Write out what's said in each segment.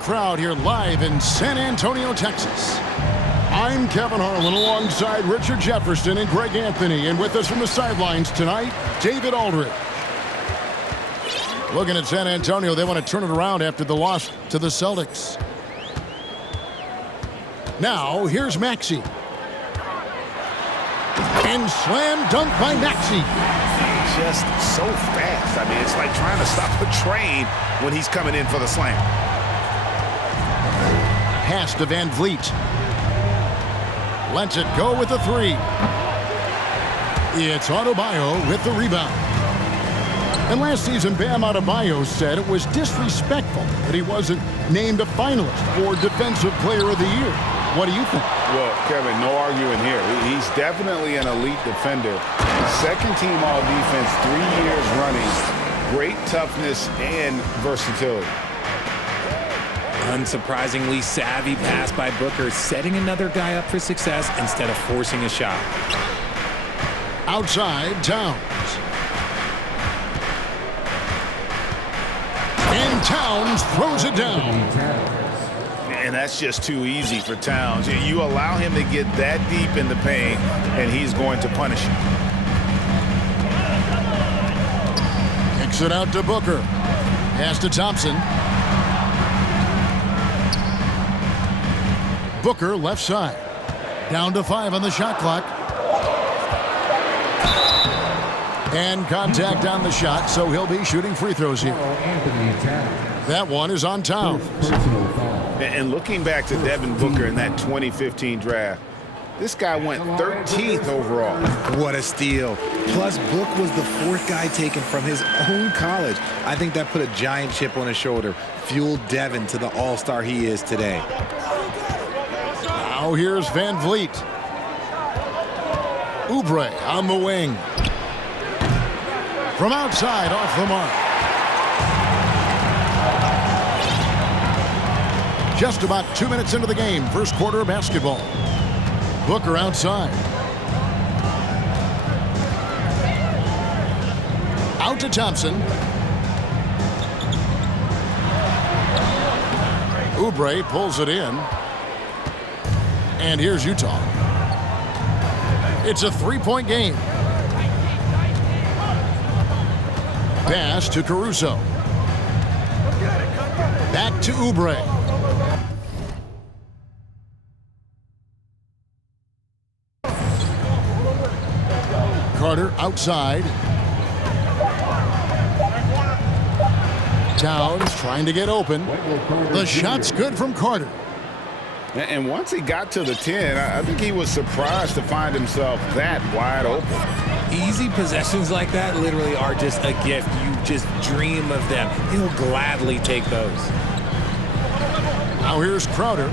Crowd here live in San Antonio, Texas. I'm Kevin Harlan alongside Richard Jefferson and Greg Anthony, and with us from the sidelines tonight, David Aldridge. Looking at San Antonio, they want to turn it around after the loss to the Celtics. Now, here's Maxey. And slam dunk by Maxey. Just so fast. I mean, it's like trying to stop a train when he's coming in for the slam. Pass to Van Vliet. Lets it go with a three. It's Adebayo with the rebound. And last season, Bam Adebayo said it was disrespectful that he wasn't named a finalist for Defensive Player of the Year. What do you think? Well, Kevin, no arguing here. He's definitely an elite defender. Second team all defense, 3 years running. Great toughness and versatility. Unsurprisingly savvy pass by Booker, setting another guy up for success instead of forcing a shot. Outside, Towns. And Towns throws it down. And that's just too easy for Towns. You allow him to get that deep in the paint, and he's going to punish you. Kicks it out to Booker. Pass to Thompson. Booker left side. Down to 5 on the shot clock. And contact on the shot, so he'll be shooting free throws here. That one is on Towns. And looking back to Devin Booker in that 2015 draft, this guy went 13th overall. What a steal. Plus, Book was the 4th guy taken from his own college. I think that put a giant chip on his shoulder, fueled Devin to the all-star he is today. Now here's Van Vliet. Oubre on the wing. From outside, off the mark. Just about 2 minutes into the game, first quarter of basketball. Booker outside. Out to Thompson. Oubre pulls it in. And here's Utah. It's a three-point game. Pass to Caruso. Back to Oubre. Carter outside. Towns trying to get open. The shot's good from Carter. And once he got to the 10, I think he was surprised to find himself that wide open. Easy possessions like that literally are just a gift. You just dream of them. He'll gladly take those. Now here's Crowder.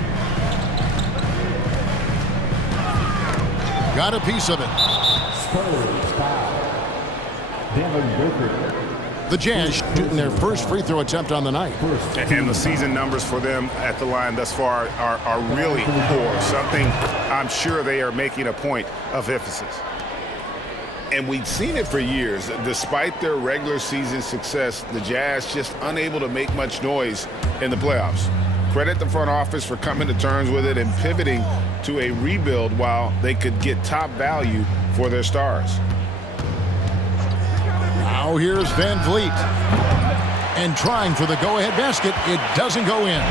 Got a piece of it. The Jazz shooting their first free throw attempt on the night. And the season numbers for them at the line thus far are really poor. Something I'm sure they are making a point of emphasis. And we've seen it for years. Despite their regular season success, the Jazz just unable to make much noise in the playoffs. Credit the front office for coming to terms with it and pivoting to a rebuild while they could get top value for their stars. Now here's Van Vliet. And trying for the go-ahead basket. It doesn't go in.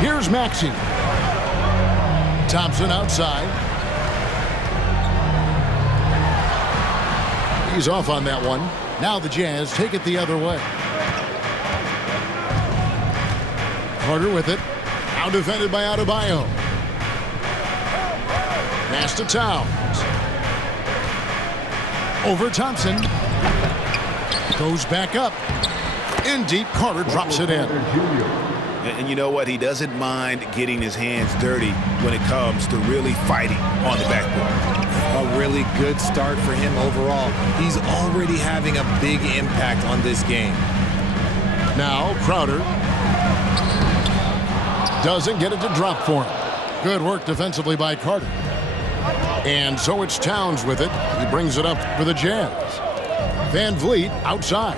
Here's Maxey. Thompson outside. He's off on that one. Now the Jazz take it the other way. Carter with it. Now defended by Adebayo. Pass to Towns. Over Thompson. Goes back up. In deep, Carter drops it in. And you know what? He doesn't mind getting his hands dirty when it comes to really fighting on the backboard. A really good start for him overall. He's already having a big impact on this game. Now Crowder doesn't get it to drop for him. Good work defensively by Carter. And so it's Towns with it. He brings it up for the Jazz. Van Vliet outside.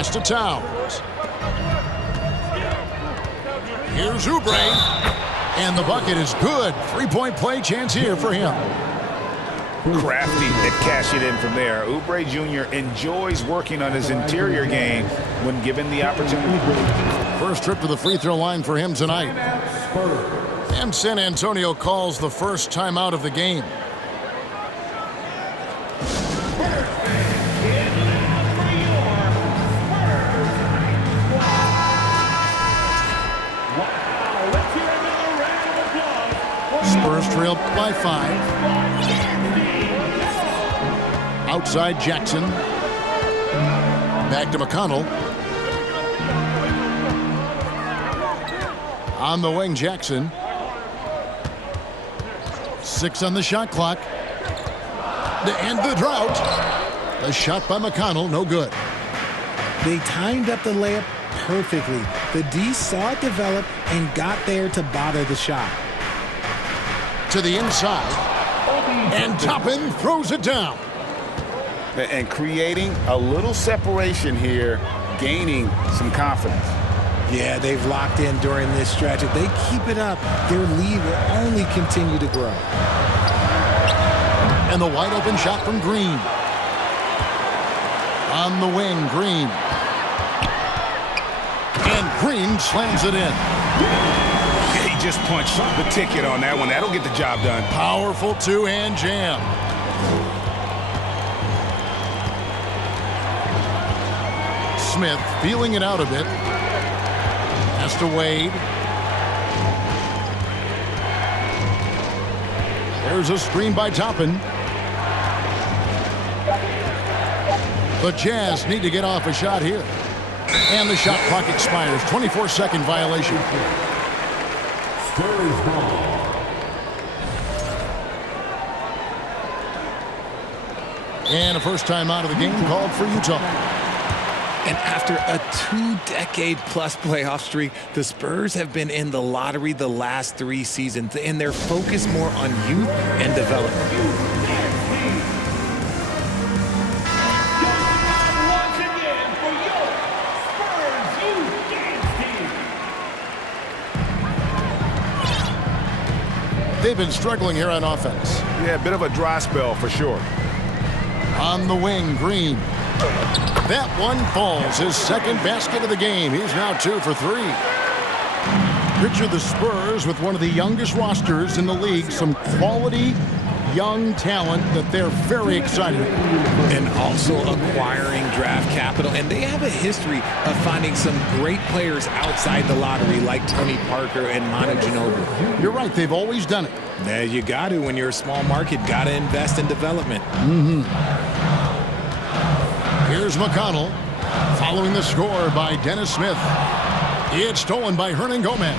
Pass to Towns. Here's Oubre. And the bucket is good. Three-point play chance here for him. Crafty at cashing in from there. Oubre Jr. enjoys working on his interior game when given the opportunity. First trip to the free throw line for him tonight. And San Antonio calls the first timeout of the game. Spurs trail by 5. Outside Jackson. Back to McConnell. On the wing, Jackson. 6 on the shot clock. To end the drought. A shot by McConnell, no good. They timed up the layup perfectly. The D saw it develop and got there to bother the shot. To the inside. And Toppin throws it down. And creating a little separation here, gaining some confidence. Yeah, they've locked in during this stretch. If they keep it up, their lead will only continue to grow. And the wide open shot from Green. On the wing, Green. And Green slams it in. He just punched the ticket on that one. That'll get the job done. Powerful two-hand jam. Smith feeling it out a bit. Pass to Wade. There's a screen by Toppin. The Jazz need to get off a shot here. And the shot clock expires. 24-second violation. And a first time out of the game called for Utah. And after a 2-decade-plus playoff streak, the Spurs have been in the lottery the last 3 seasons, and they're focused more on youth and development. They've been struggling here on offense. Yeah, a bit of a dry spell for sure. On the wing, Green. That one falls. His second basket of the game. He's now 2 for 3. Picture the Spurs with one of the youngest rosters in the league. Some quality young talent that they're very excited about. And also acquiring draft capital. And they have a history of finding some great players outside the lottery like Tony Parker and Manu Ginobili. You're right. They've always done it. Yeah, you got to. When you're a small market, got to invest in development. Here's McConnell following the score by Dennis Smith. It's stolen by Hernan Gomez.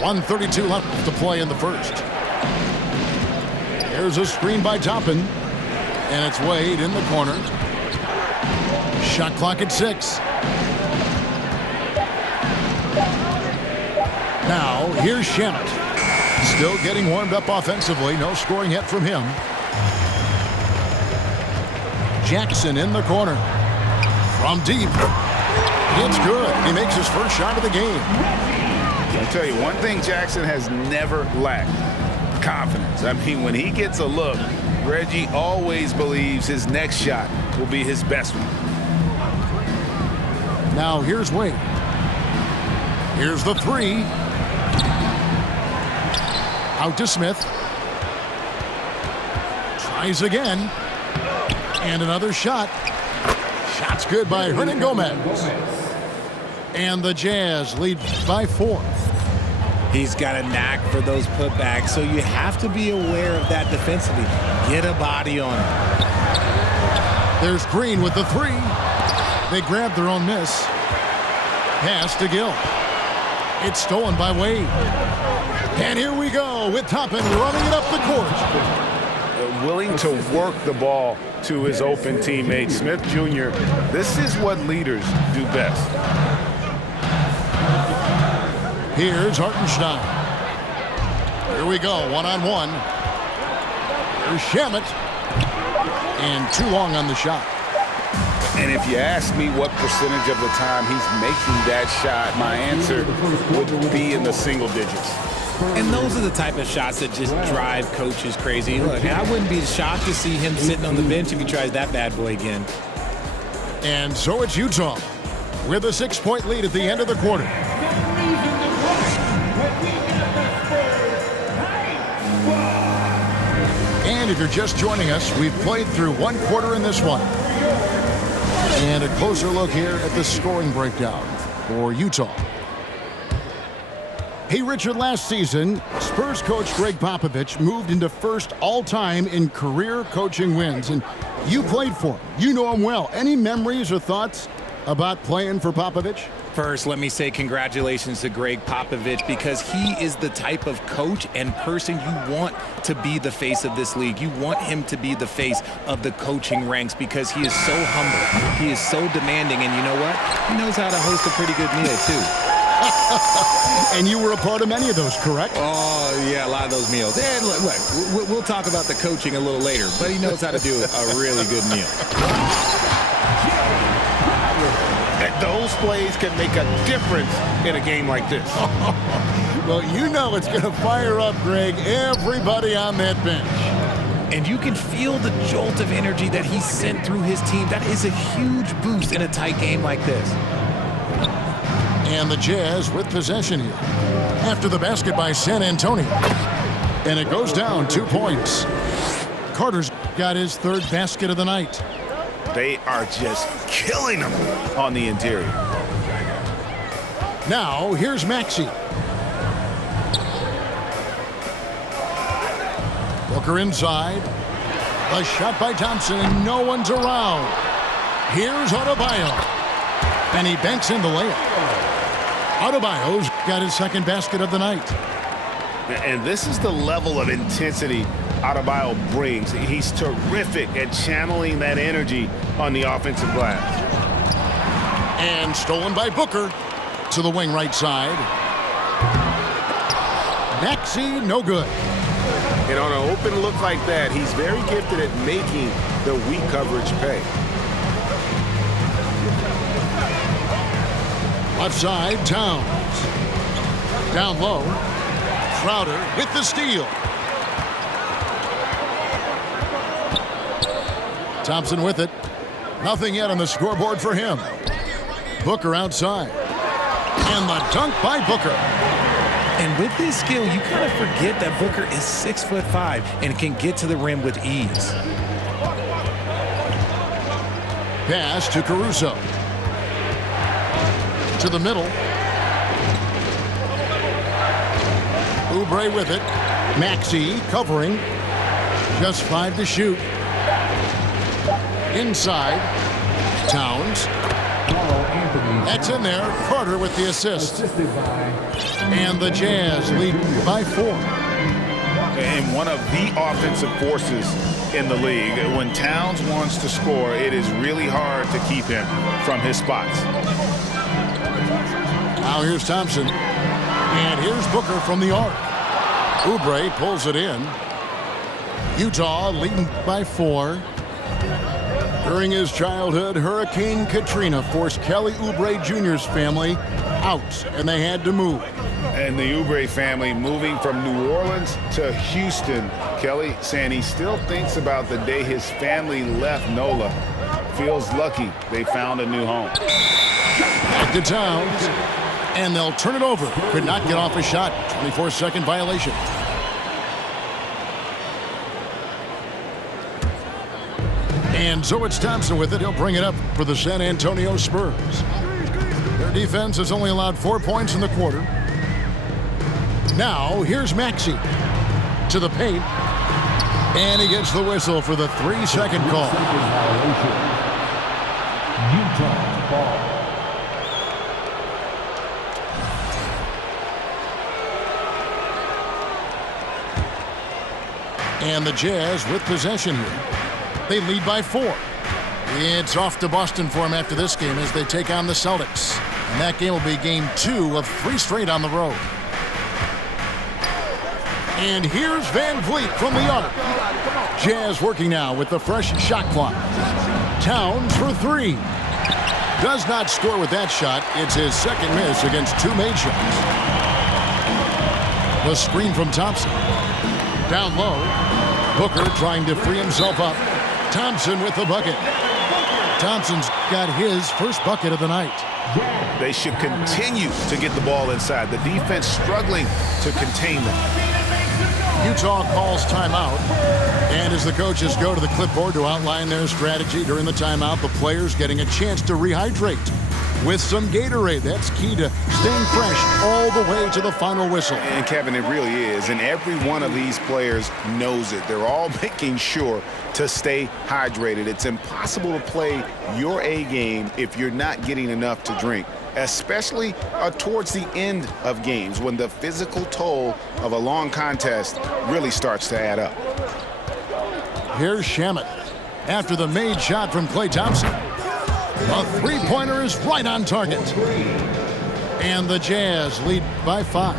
.132 left to play in the first. Here's a screen by Toppin. And it's Wade in the corner. Shot clock at 6. Now, here's Shamet. Still getting warmed up offensively. No scoring yet from him. Jackson in the corner. From deep. It's good. He makes his first shot of the game. I'll tell you, one thing Jackson has never lacked: confidence. I mean, when he gets a look, Reggie always believes his next shot will be his best one. Now, here's Wade. Here's the 3. Out to Smith. Tries again. And another shot. Shot's good by Hernan Gomez. And the Jazz lead by 4. He's got a knack for those putbacks, so you have to be aware of that defensively. Get a body on him. There's Green with the 3. They grab their own miss. Pass to Gill. It's stolen by Wade. And here we go with Toppin running it up the court. Willing to work the ball to his open teammate, Smith Jr. This is what leaders do best. Here's Hartenstein. Here we go, one-on-one. Here's Shamet. And too long on the shot. And if you ask me what percentage of the time he's making that shot, my answer would be in the single digits. And those are the type of shots that just drive coaches crazy. Look, I wouldn't be shocked to see him sitting on the bench if he tries that bad boy again. And so it's Utah with a 6-point lead at the end of the quarter. And if you're just joining us, we've played through one quarter in this one. And a closer look here at the scoring breakdown for Utah. Hey, Richard, last season, Spurs coach Greg Popovich moved into first all-time in career coaching wins. And you played for him. You know him well. Any memories or thoughts about playing for Popovich? First, let me say congratulations to Greg Popovich, because he is the type of coach and person you want to be the face of this league. You want him to be the face of the coaching ranks because he is so humble. He is so demanding, and you know what? He knows how to host a pretty good meal, too. And you were a part of many of those, correct? Oh, yeah, a lot of those meals. And look, we'll talk about the coaching a little later, but he knows how to do a really good meal. Those plays can make a difference in a game like this. Well, you know it's going to fire up, Greg, everybody on that bench. And you can feel the jolt of energy that he sent through his team. That is a huge boost in a tight game like this. And the Jazz with possession here after the basket by San Antonio. And it goes down 2 points. Carter's got his third basket of the night. They are just killing them on the interior. Now, here's Maxey. Booker inside. A shot by Thompson, and no one's around. Here's Adebayo. And he banks in the layup. Adebayo's got his second basket of the night. And this is the level of intensity Adebayo brings. He's terrific at channeling that energy on the offensive glass. And stolen by Booker to the wing right side. Maxey, no good. And on an open look like that, he's very gifted at making the weak coverage pay. Left side, Towns. Down low. Crowder with the steal. Thompson with it. Nothing yet on the scoreboard for him. Booker outside. And the dunk by Booker. And with this skill, you kind of forget that Booker is 6'5" and can get to the rim with ease. Pass to Caruso. To the middle. Oubre with it. Maxey covering. Just 5 to shoot. Inside. Towns. That's in there. Carter with the assist. And the Jazz lead by 4. And one of the offensive forces in the league. When Towns wants to score, it is really hard to keep him from his spots. Now here's Thompson. And here's Booker from the arc. Oubre pulls it in. Utah leading by 4. During his childhood, Hurricane Katrina forced Kelly Oubre Jr.'s family out, and they had to move. And the Oubre family moving from New Orleans to Houston. Kelly saying he still thinks about the day his family left NOLA. Feels lucky they found a new home. Back to Towns. And they'll turn it over. Could not get off a shot. 24-second violation. And so it's Thompson with it. He'll bring it up for the San Antonio Spurs. Their defense has only allowed 4 points in the quarter. Now, here's Maxey to the paint. And he gets the whistle for the 3-second call. Utah ball. And the Jazz with possession here. They lead by 4. It's off to Boston for them after this game as they take on the Celtics. And that game will be game 2 of 3 straight on the road. And here's Van Vliet from the arc. Jazz working now with the fresh shot clock. Towns for three. Does not score with that shot. It's his second miss against two made shots. The screen from Thompson. Down low. Booker trying to free himself up. Thompson with the bucket. Thompson's got his first bucket of the night. They should continue to get the ball inside. The defense struggling to contain them. Utah calls timeout. And as the coaches go to the clipboard to outline their strategy during the timeout, the players getting a chance to rehydrate with some Gatorade. That's key to staying fresh all the way to the final whistle. And Kevin, it really is. And every one of these players knows it. They're all making sure to stay hydrated. It's impossible to play your A game if you're not getting enough to drink, especially towards the end of games when the physical toll of a long contest really starts to add up. Here's Shamet after the made shot from Klay Thompson. A three-pointer is right on target. And the Jazz lead by 5.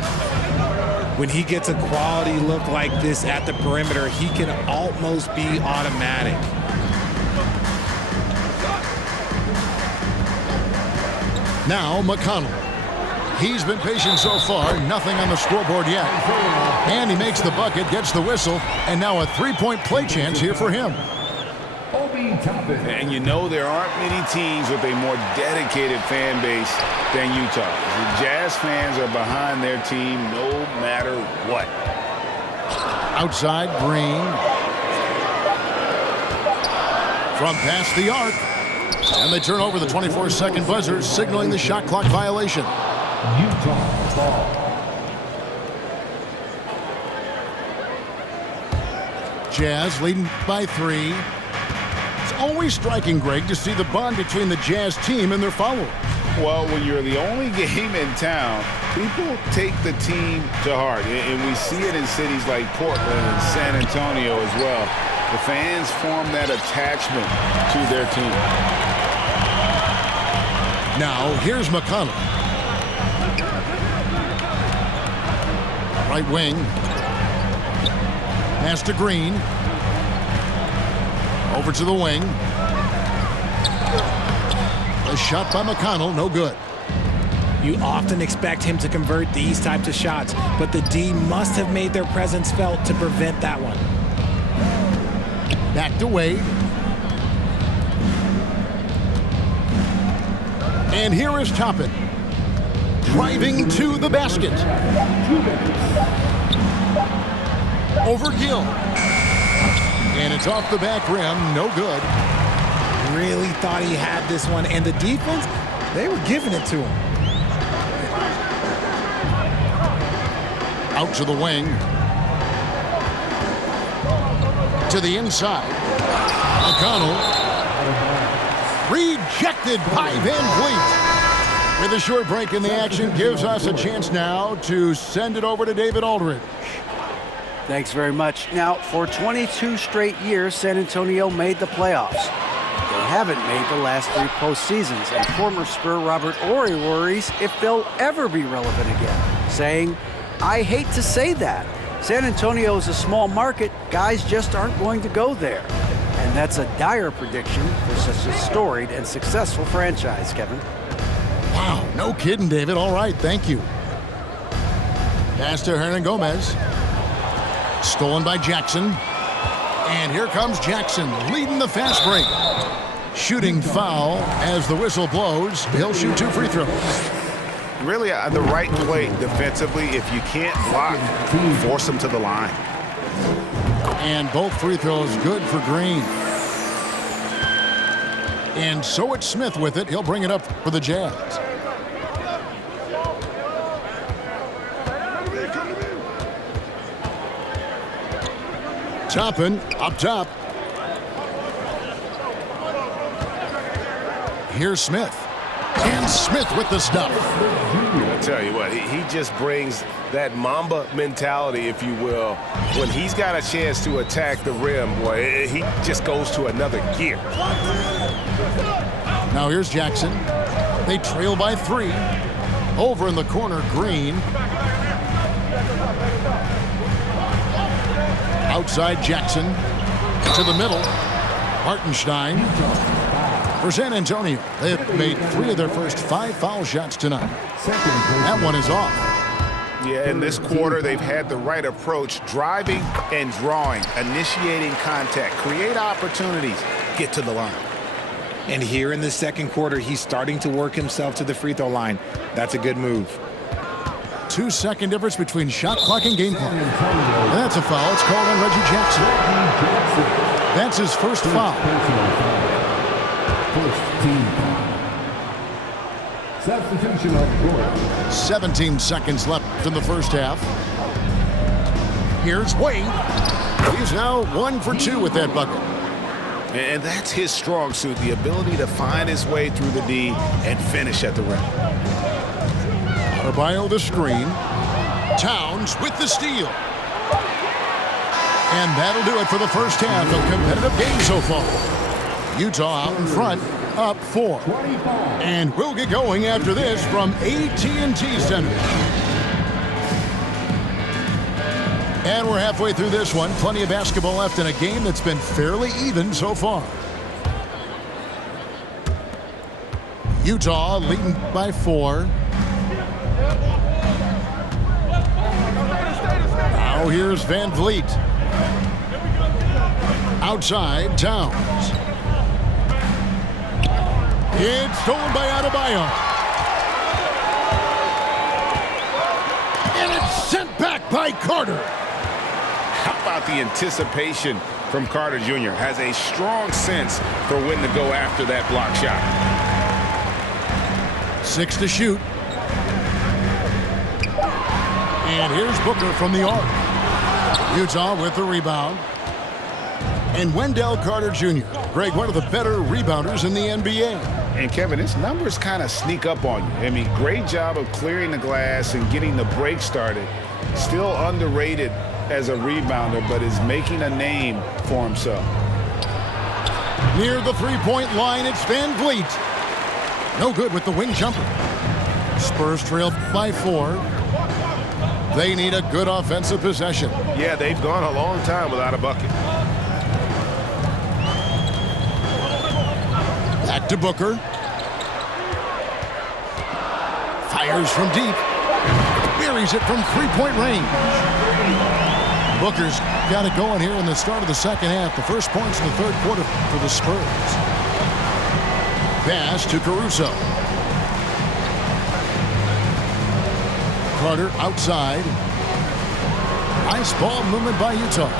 When he gets a quality look like this at the perimeter, he can almost be automatic. Now McConnell. He's been patient so far. Nothing on the scoreboard yet. And he makes the bucket, gets the whistle, and now a three-point play chance here for him. And you know there aren't many teams with a more dedicated fan base than Utah. The Jazz fans are behind their team no matter what. Outside, Green. From past the arc. And they turn over the 24-second buzzer, signaling the shot clock violation. Utah ball. Jazz leading by 3. Always striking, Greg, to see the bond between the Jazz team and their followers. Well, when you're the only game in town, people take the team to heart. And we see it in cities like Portland and San Antonio as well. The fans form that attachment to their team. Now, here's McConnell. Right wing. Pass to Green. Over to the wing. A shot by McConnell, no good. You often expect him to convert these types of shots, but the D must have made their presence felt to prevent that one. Back to Wade. And here is Toppin. Driving to the basket. Over Gill. And it's off the back rim, no good. Really thought he had this one, and the defense, they were giving it to him. Out to the wing. To the inside. McConnell. Rejected by Van Vliet. With a short break in the action, gives us a chance now to send it over to David Aldridge. Thanks very much. Now, for 22 straight years, San Antonio made the playoffs. They haven't made the last 3 postseasons, and former Spur Robert Horry worries if they'll ever be relevant again, saying, "I hate to say that. San Antonio is a small market. Guys just aren't going to go there." And that's a dire prediction for such a storied and successful franchise, Kevin. Wow, no kidding, David. All right, thank you. Pass to Hernan Gomez. Stolen by Jackson. And here comes Jackson leading the fast break. Shooting foul as the whistle blows. He'll shoot 2 free throws. Really, the right play defensively. If you can't block, force them to the line. And both free throws good for Green. And so it's Smith with it. He'll bring it up for the Jazz. Toppin up top. Here's Smith. And Smith with the stuff. I tell you what, he just brings that Mamba mentality, if you will. When he's got a chance to attack the rim, boy, he just goes to another gear. Now here's Jackson. They trail by 3. Over in the corner, Green. Outside Jackson. To the middle. Hartenstein. For San Antonio, they have made 3 of their first 5 foul shots tonight. That one is off. Yeah, in this quarter, they've had the right approach, driving and drawing, initiating contact, create opportunities, get to the line. And here in the second quarter, he's starting to work himself to the free throw line. That's a good move. 2-second difference between shot clock and game clock. And that's a foul. It's called on Reggie Jackson. That's his first foul. First team. Substitution of court. 17 seconds left in the first half. Here's Wade. He's now 1 for 2 with that bucket. And that's his strong suit, the ability to find his way through the D and finish at the rim. Adebayo the screen. Towns with the steal. And that'll do it for the first half of competitive game so far. Utah out in front, up 4. And we'll get going after this from AT&T Center. And we're halfway through this one. Plenty of basketball left in a game that's been fairly even so far. Utah leading by 4. Now here's Van Vliet. Outside, Towns. It's stolen by Adebayo. And it's sent back by Carter. How about the anticipation from Carter Jr.? Has a strong sense for when to go after that block shot. 6 to shoot. And here's Booker from the arc. Utah with the rebound. And Wendell Carter Jr., Greg, one of the better rebounders in the NBA. And Kevin, his numbers kind of sneak up on you. I mean, great job of clearing the glass and getting the break started. Still underrated as a rebounder, but is making a name for himself. Near the three-point line, it's Van Vliet. No good with the wing jumper. Spurs trail by 4. They need a good offensive possession. Yeah, they've gone a long time without a bucket. Back to Booker. Fires from deep. Buries it from three-point range. Booker's got it going here in the start of the second half. The first points in the third quarter for the Spurs. Pass to Caruso. Carter outside. Nice ball movement by Utah.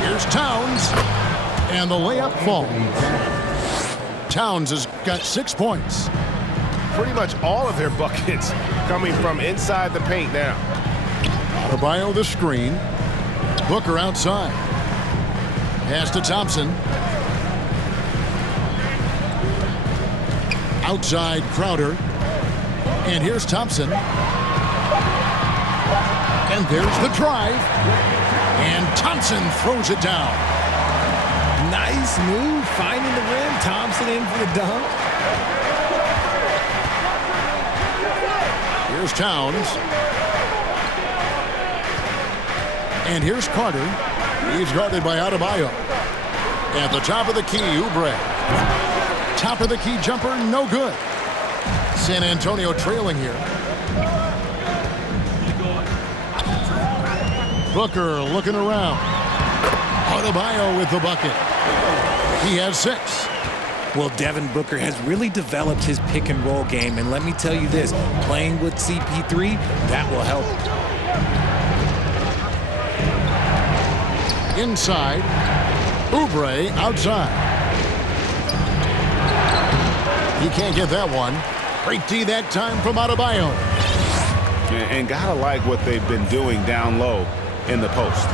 Here's Towns. And the layup falls. Towns has got 6 points. Pretty much all of their buckets coming from inside the paint now. Adebayo the screen. Booker outside. Pass to Thompson. Outside Crowder. And here's Thompson. And there's the drive. And Thompson throws it down. Nice move, finding the rim. Thompson in for the dunk. Here's Towns. And here's Carter. He's guarded by Adebayo. At the top of the key, Oubre. Top of the key jumper, no good. San Antonio trailing here. Booker looking around. Adebayo with the bucket. He has 6. Well, Devin Booker has really developed his pick and roll game, and let me tell you this, playing with CP3, that will help. Inside, Oubre outside. He can't get that one. Great D that time from Adebayo. And gotta like what they've been doing down low in the post.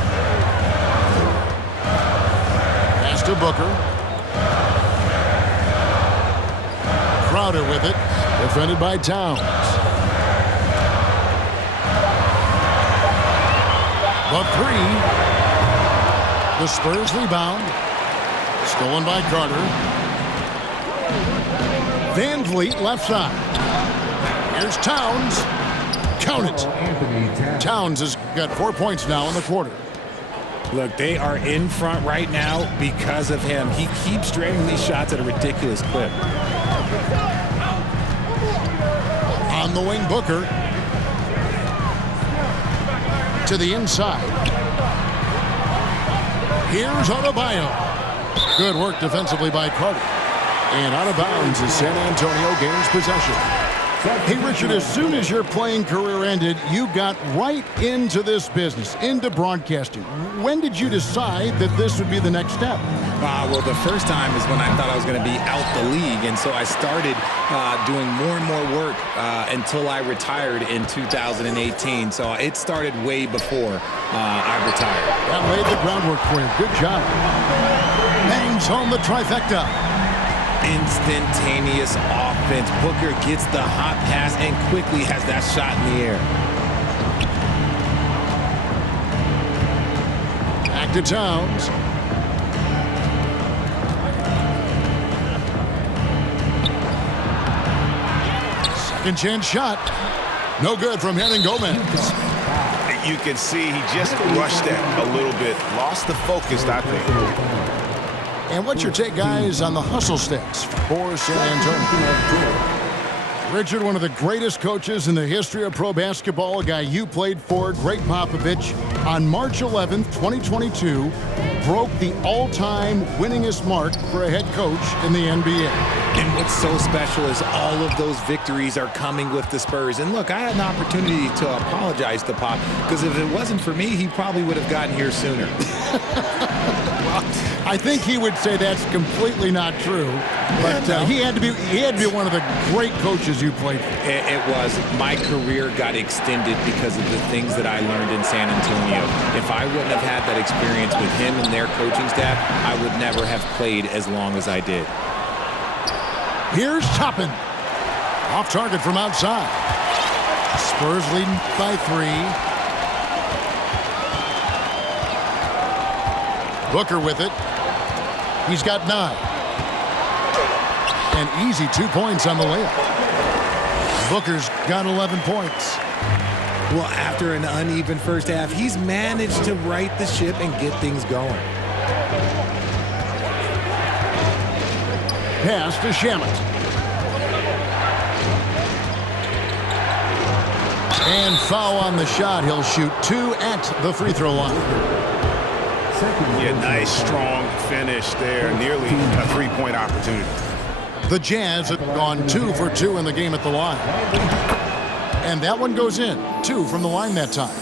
Pass to Booker. Crowder with it. Defended by Towns. The 3. The Spurs rebound. Stolen by Carter. Van Vliet left side. Here's Towns. Count it. Towns has got 4 points now in the quarter. Look, they are in front right now because of him. He keeps draining these shots at a ridiculous clip. On the wing, Booker. To the inside. Here's Adebayo. Good work defensively by Carter. And out of bounds as San Antonio gains possession. Hey, Richard, as soon as your playing career ended, you got right into this business, into broadcasting. When did you decide that this would be the next step? Well, the first time is when I thought I was going to be out the league, and so I started doing more and more work until I retired in 2018. So it started way before I retired. That laid the groundwork for you. Good job. Bangs home the trifecta. Instantaneous offense. Booker gets the hot pass and quickly has that shot in the air. Back to Towns. Second chance shot. No good from Hernan Gomez. You can see he just rushed that a little bit. Lost the focus, I think. And what's your take, guys, on the hustle stats for San Antonio? Richard, one of the greatest coaches in the history of pro basketball, a guy you played for, Greg Popovich, on March 11th, 2022, broke the all-time winningest mark for a head coach in the NBA. And what's so special is all of those victories are coming with the Spurs. And look, I had an opportunity to apologize to Pop, because if it wasn't for me, he probably would have gotten here sooner. I think he would say that's completely not true, but he had to be one of the great coaches you played for. It was. My career got extended because of the things that I learned in San Antonio. If I wouldn't have had that experience with him and their coaching staff, I would never have played as long as I did. Here's Toppin. Off target from outside. Spurs leading by 3. Booker with it. He's got 9. An easy 2 points on the layup. Booker's got 11 points. Well, after an uneven first half, he's managed to right the ship and get things going. Pass to Shamet. And foul on the shot. He'll shoot 2 at the free throw line. Yeah, nice, strong finish there. Nearly a 3-point opportunity. The Jazz have gone 2 for 2 in the game at the line. And that one goes in. 2 from the line that time.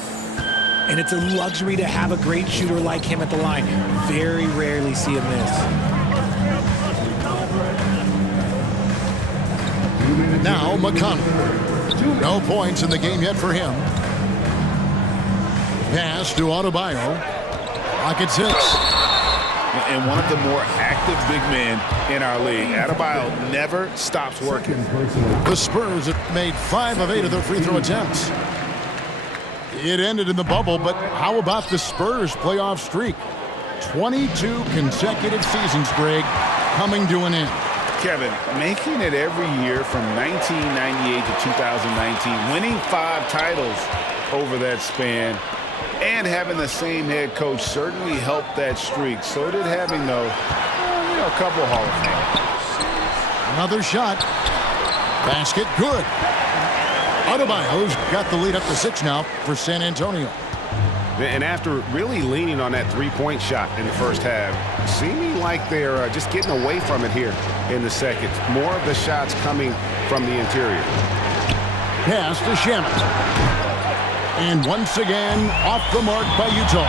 And it's a luxury to have a great shooter like him at the line. Very rarely see him miss. Now McConnell. No points in the game yet for him. Pass to Adebayo. Rockets hits. And one of the more active big men in our league. Adebayo never stops working. The Spurs have made 5 of 8 of their free throw attempts. It ended in the bubble, but how about the Spurs playoff streak? 22 consecutive seasons, Greg, coming to an end. Kevin, making it every year from 1998 to 2019, winning 5 titles over that span, and having the same head coach certainly helped that streak. So did having, though, a couple Hall of Fame. Another shot. Basket, good. Adebayo's got the lead up to 6 now for San Antonio. And after really leaning on that 3-point shot in the first half, seeming like they're just getting away from it here in the second. More of the shots coming from the interior. Pass to Shamet. And once again, off the mark by Utah.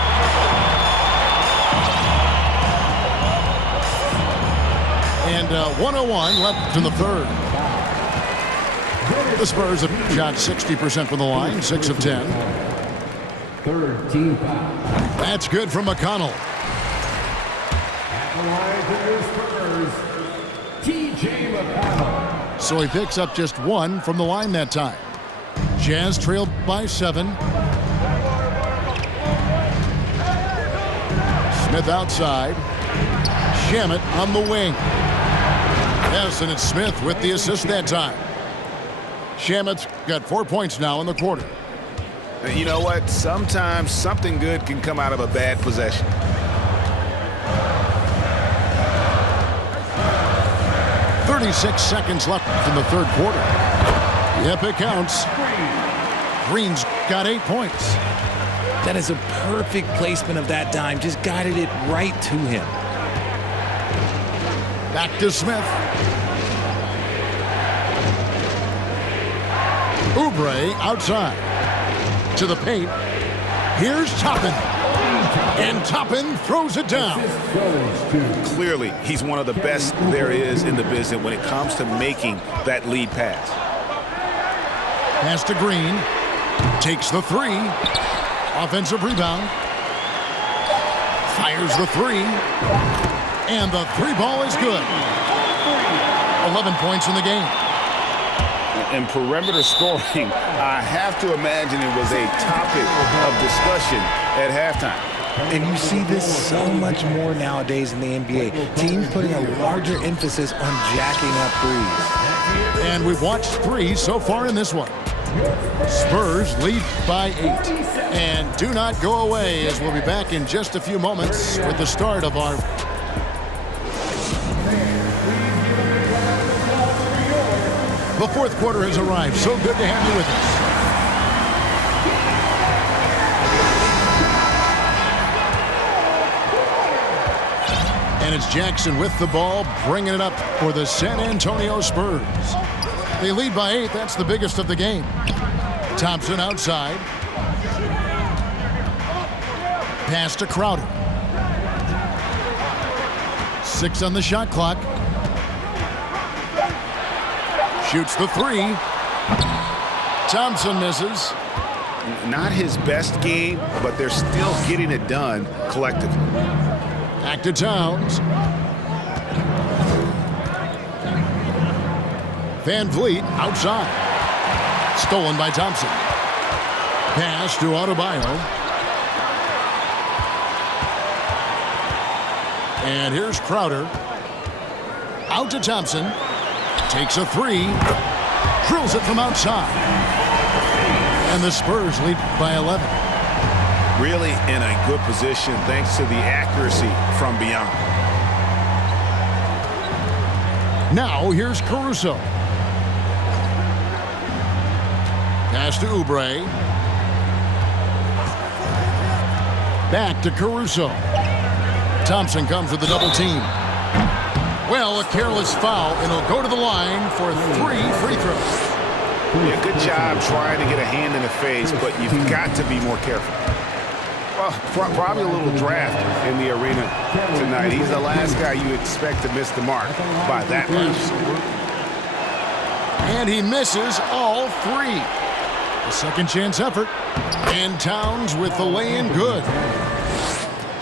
And 101 left in the third. The Spurs have shot 60% from the line, 6 of 10. Third team foul. That's good from McConnell. At the line for the Spurs, T.J. McConnell. So he picks up just 1 from the line that time. Jazz trailed by 7. Smith outside. Shamet on the wing. Yes, and it's Smith with the assist that time. Shamet's got 4 points now in the quarter. You know what? Sometimes something good can come out of a bad possession. .36 seconds left in the third quarter. Yep, it counts. Green's got 8 points. That is a perfect placement of that dime. Just guided it right to him. Back to Smith. Oubre outside. To the paint. Here's Toppin. And Toppin throws it down. Clearly, he's one of the best there is in the business when it comes to making that lead pass. Pass to Green. Takes the three. Offensive rebound. Fires the three. And the three ball is good. 11 points in the game. And perimeter scoring, I have to imagine it was a topic of discussion at halftime. And you see this so much more nowadays in the NBA. Teams putting a larger emphasis on jacking up threes. And we've watched three so far in this one. Spurs lead by 8. And do not go away, as we'll be back in just a few moments with the start of our... The fourth quarter has arrived. So good to have you with us. And it's Jackson with the ball, bringing it up for the San Antonio Spurs. They lead by 8. That's the biggest of the game. Thompson outside. Pass to Crowder. 6 on the shot clock. Shoots the three. Thompson misses. Not his best game, but they're still getting it done collectively. Back to Towns. Van Vliet outside. Stolen by Thompson. Pass to Adebayo. And here's Crowder. Out to Thompson. Takes a three. Drills it from outside. And the Spurs lead by 11. Really in a good position thanks to the accuracy from beyond. Now here's Caruso. Pass to Oubre. Back to Caruso. Thompson comes with the double team. Well, a careless foul, and he'll go to the line for 3 free throws. Yeah, good job trying to get a hand in the face, but you've got to be more careful. Well, probably a little draft in the arena tonight. He's the last guy you expect to miss the mark by that much. And he misses all 3. A second chance effort. And Towns with the lay-in good.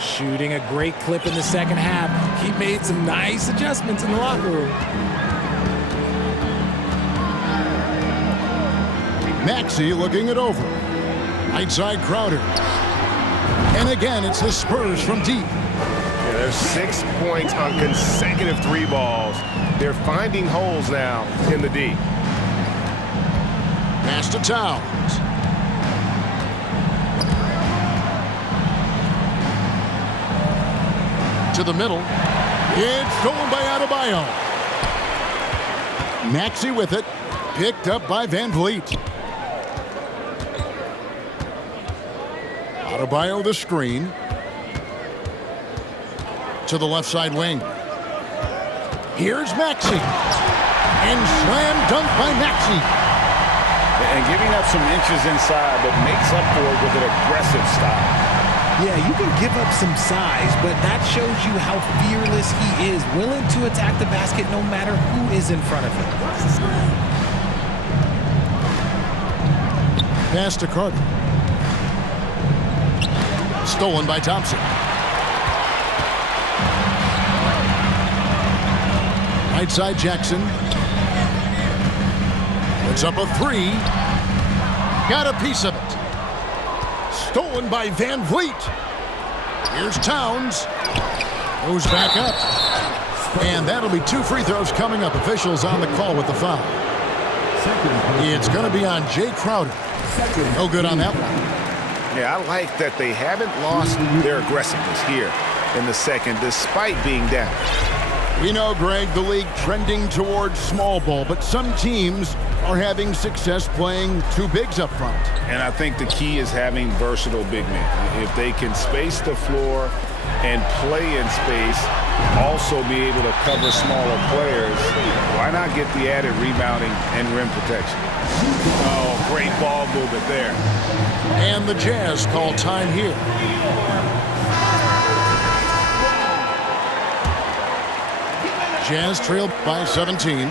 Shooting a great clip in the second half. He made some nice adjustments in the locker room. Maxey looking it over. Right side Crowder. And again, it's the Spurs from deep. Yeah, there's 6 points on consecutive 3 balls. They're finding holes now in the D. Pass to Towns. To the middle. It's stolen by Adebayo. Maxey with it. Picked up by Van Vliet. Adebayo the screen. To the left side wing. Here's Maxey. And slam dunk by Maxey. And giving up some inches inside, but makes up for it with an aggressive style. Yeah, you can give up some size, but that shows you how fearless he is, willing to attack the basket no matter who is in front of him. Pass to Carter. Stolen by Thompson. Right side Jackson. Puts up a 3. Got a piece of it. Stolen by Van Vliet. Here's Towns. Goes back up. And that'll be 2 free throws coming up. Officials on the call with the foul. It's going to be on Jay Crowder. No good on that one. Yeah, I like that they haven't lost their aggressiveness here in the second, despite being down. We know, Greg, the league trending towards small ball, but some teams are having success playing two bigs up front. And I think the key is having versatile big men. If they can space the floor and play in space, also be able to cover smaller players, why not get the added rebounding and rim protection? Oh, great ball movement there. And the Jazz call time here. Jazz trail by 17.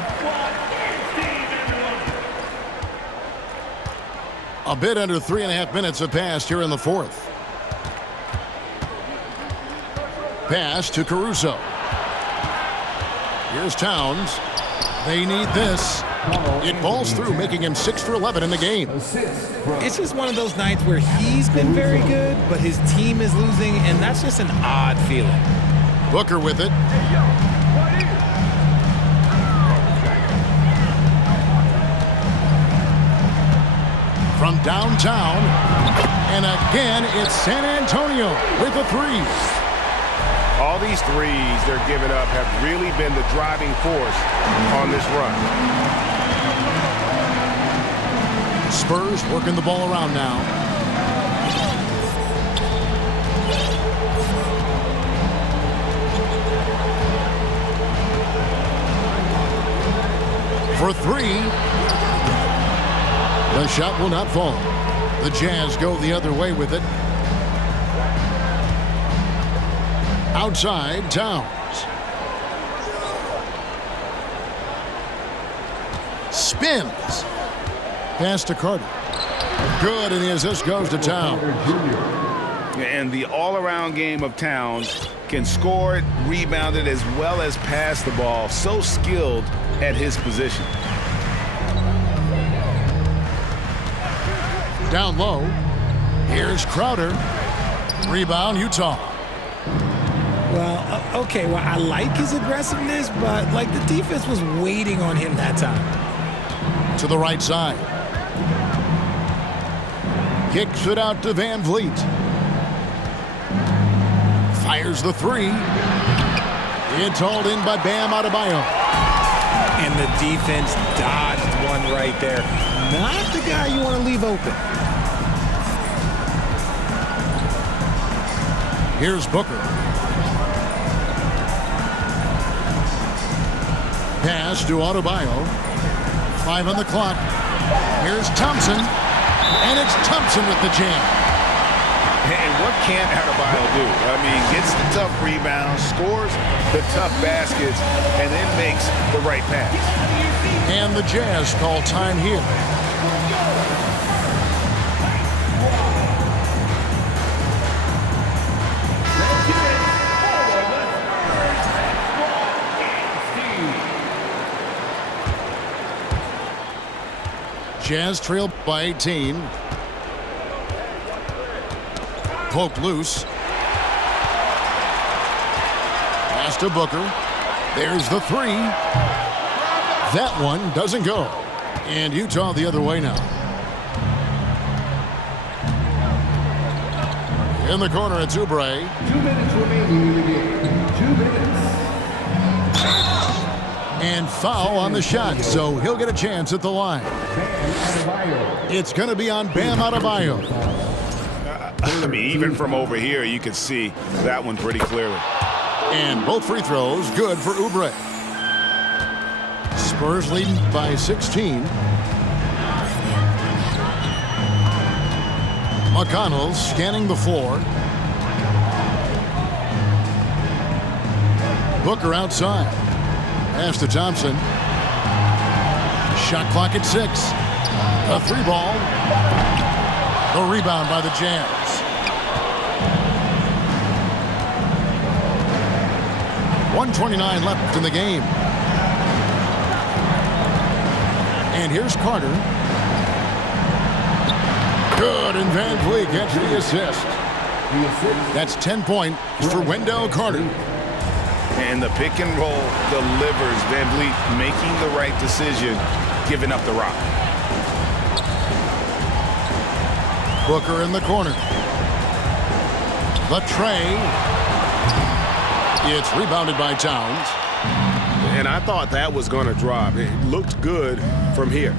A bit under 3.5 minutes have passed here in the fourth. Pass to Caruso. Here's Towns. They need this. It falls through, making him 6 for 11 in the game. It's just one of those nights where he's been very good, but his team is losing, and that's just an odd feeling. Booker with it. From downtown, and again, it's San Antonio with a three. All these threes they're giving up have really been the driving force on this run. Spurs working the ball around now. For three. The shot will not fall. The Jazz go the other way with it. Outside, Towns. Spins. Pass to Carter. Good, and the assist goes to Towns. And the all-around game of Towns can score it, rebound it, as well as pass the ball. So skilled at his position. Down low. Here's Crowder. Rebound, Utah. Well, okay, well, I like his aggressiveness, but, like, the defense was waiting on him that time. To the right side. Kicks it out to Van Vliet. Fires the three. It's hauled in by Bam Adebayo. And the defense dodged one right there. Not the guy you want to leave open. Here's Booker. Pass to Adebayo. 5 on the clock. Here's Thompson. And it's Thompson with the jam. And what can't Adebayo do? I mean, gets the tough rebounds, scores the tough baskets, and then makes the right pass. And the Jazz call time here. Jazz trail by 18. Poke loose. Pass to Booker. There's the three. That one doesn't go. And Utah the other way now. In the corner, it's Oubre. 2 minutes remaining in the game. 2 minutes. And foul on the shot, so he'll get a chance at the line. It's going to be on Bam Adebayo. I mean, even from over here, you can see that one pretty clearly. And both free throws good for Oubre. Spurs leading by 16. McConnell scanning the floor. Booker outside. Pass to Thompson. Shot clock at 6. A three ball. The rebound by the Jazz. .129 left in the game. And here's Carter. Good, and Van Vliet gets the assist. That's 10 points for Wendell Carter. And the pick and roll delivers. Van Vliet making the right decision, giving up the rock. Booker in the corner. The tray. It's rebounded by Towns. And I thought that was going to drop. It looked good from here.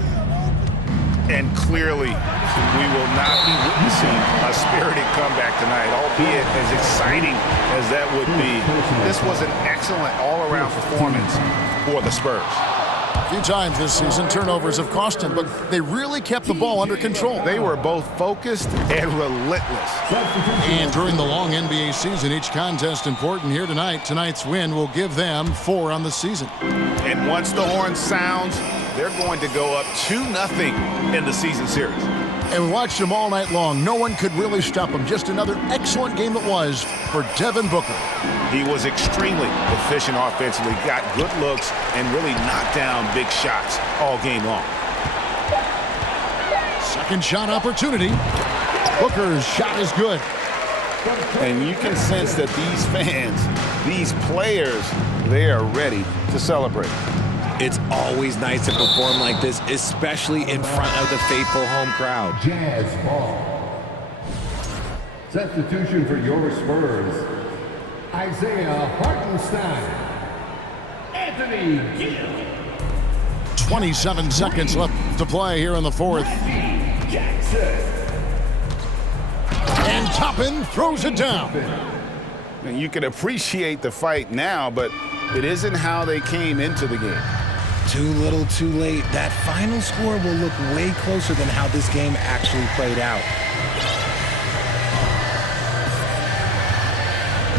And clearly, we will not be witnessing a spirited comeback tonight, albeit as exciting as that would be. This was an excellent all-around performance for the Spurs. A few times this season, turnovers have cost him, but they really kept the ball under control. They were both focused and relentless. And during the long NBA season, each contest important here tonight. Tonight's win will give them 4 on the season. And once the horn sounds, they're going to go up 2-0 in the season series. And we watched them all night long. No one could really stop them. Just another excellent game it was for Devin Booker. He was extremely efficient offensively, got good looks, and really knocked down big shots all game long. Second shot opportunity. Booker's shot is good. And you can sense that these fans, these players, they are ready to celebrate. It's always nice to perform like this, especially in front of the faithful home crowd. Jazz ball. Substitution for your Spurs. Isaiah Hartenstein. Anthony Gill. 27 seconds left to play here in the fourth. Jackson. And Toppin throws it down. And you can appreciate the fight now, but it isn't how they came into the game. Too little, too late. That final score will look way closer than how this game actually played out.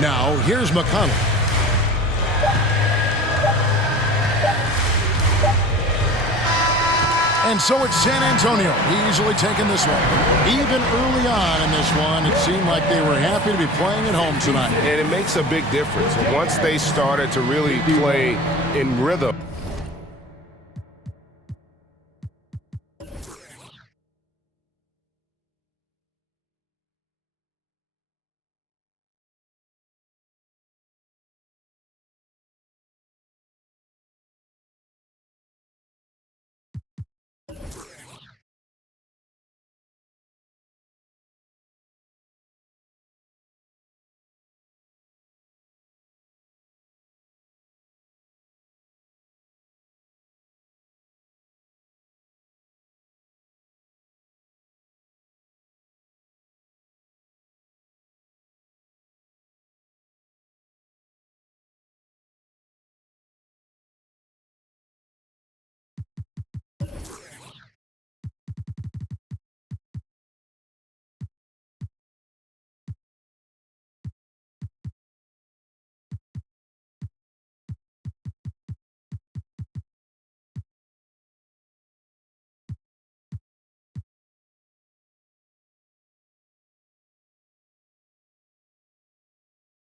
Now, here's McConnell. And so it's San Antonio easily taking this one. Even early on in this one, it seemed like they were happy to be playing at home tonight. And it makes a big difference. Once they started to really play in rhythm,